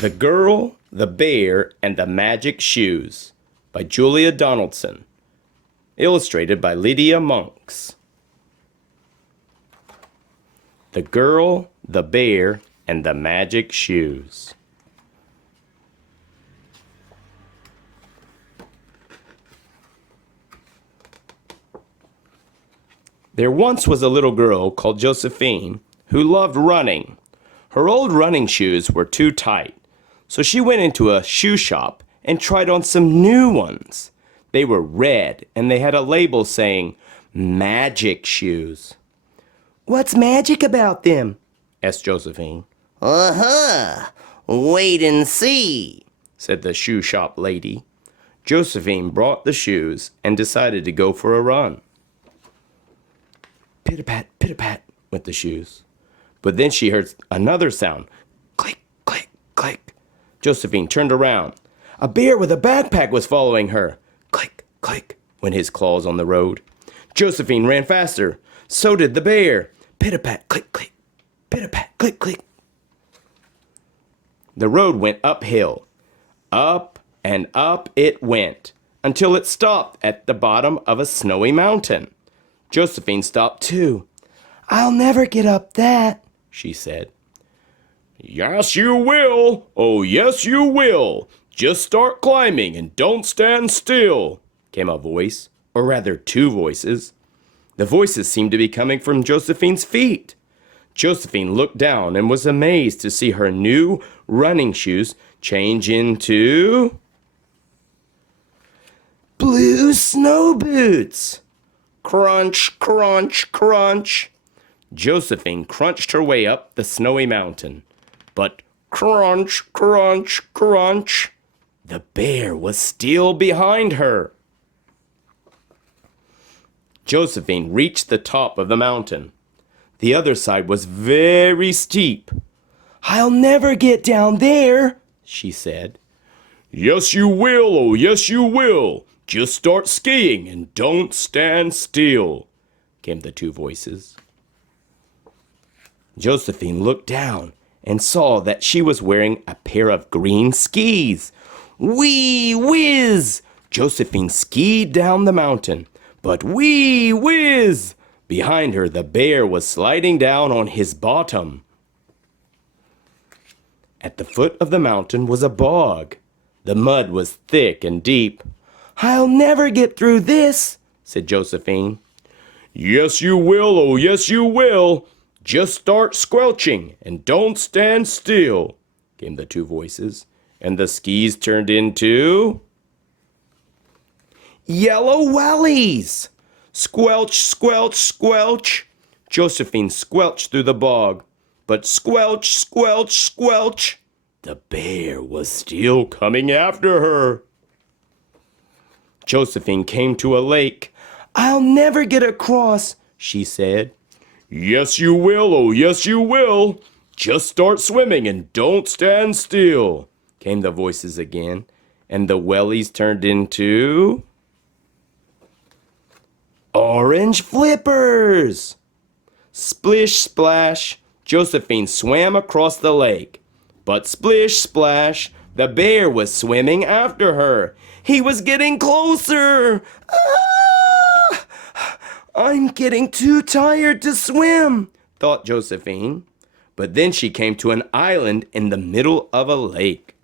The Girl, the Bear, and the Magic Shoes by Julia Donaldson. Illustrated by Lydia Monks. The Girl, the Bear, and the Magic Shoes. There once was a little girl called Josephine who loved running. Her old running shoes were too tight, so she went into a shoe shop and tried on some new ones. They were red and they had a label saying, "Magic Shoes." "What's magic about them?" asked Josephine. Wait and see, said the shoe shop lady. Josephine brought the shoes and decided to go for a run. Pitter-pat, went the shoes. But then she heard another sound. Click, click, click. Josephine turned around. A bear with a backpack was following her. Click, click, went his claws on the road. Josephine ran faster. So did the bear. Pitter-pat, click, click. Pitter-pat, click, click. The road went uphill. Up and up it went, until it stopped at the bottom of a snowy mountain. Josephine stopped too. "I'll never get up that," she said. "Yes, you will. Oh, yes, you will. Just start climbing and don't stand still," came a voice, or rather two voices. The voices seemed to be coming from Josephine's feet. Josephine looked down and was amazed to see her new running shoes change into blue snow boots. Crunch, crunch, crunch. Josephine crunched her way up the snowy mountain. But crunch, crunch, crunch. The bear was still behind her. Josephine reached the top of the mountain. The other side was very steep. "I'll never get down there," she said. "Yes, you will. Oh, yes, you will. Just start skiing and don't stand still," came the two voices. Josephine looked down and saw that she was wearing a pair of green skis. Wee whiz! Josephine skied down the mountain, but wee whiz! Behind her, the bear was sliding down on his bottom. At the foot of the mountain was a bog. The mud was thick and deep. "I'll never get through this," said Josephine. "Yes, you will. Oh, yes, you will. Just start squelching and don't stand still," came the two voices, and the skis turned into yellow wellies. Squelch, squelch, squelch. Josephine squelched through the bog, but squelch, squelch, squelch. The bear was still coming after her. Josephine came to a lake. "I'll never get across," she said. "Yes, you will. Oh, yes, you will. Just start swimming and don't stand still," came the voices again, and the wellies turned into orange flippers. Splish, splash, Josephine swam across the lake. But splish, splash, the bear was swimming after her. He was getting closer. "Ah! I'm getting too tired to swim," thought Josephine. But then she came to an island in the middle of a lake.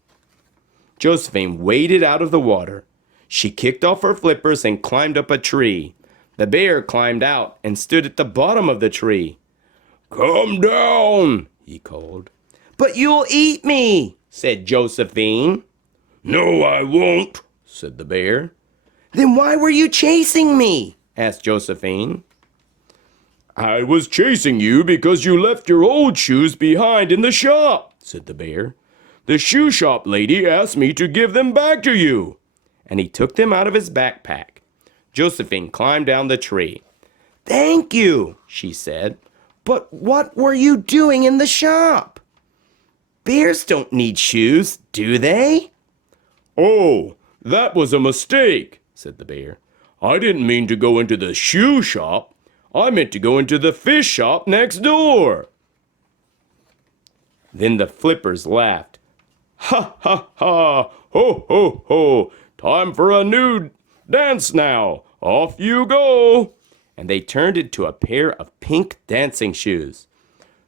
Josephine waded out of the water. She kicked off her flippers and climbed up a tree. The bear climbed out and stood at the bottom of the tree. "Come down," he called. "But you'll eat me," said Josephine. "No, I won't," said the bear. "Then why were you chasing me?" asked Josephine. "I was chasing you because you left your old shoes behind in the shop," said the bear. "The shoe shop lady asked me to give them back to you." And he took them out of his backpack. Josephine climbed down the tree. "Thank you," she said. "But what were you doing in the shop? Bears don't need shoes, do they?" "Oh, that was a mistake," said the bear. "I didn't mean to go into the shoe shop. I meant to go into the fish shop next door." Then the flippers laughed. Ha ha ha! Ho ho ho! Time for a nude dance now! Off you go! And they turned into a pair of pink dancing shoes.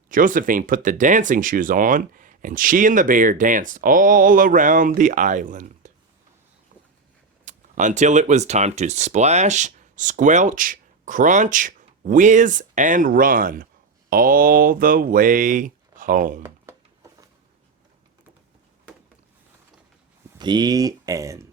Josephine put the dancing shoes on, and she and the bear danced all around the island. Until it was time to splash, squelch, crunch, whiz, and run all the way home. The end.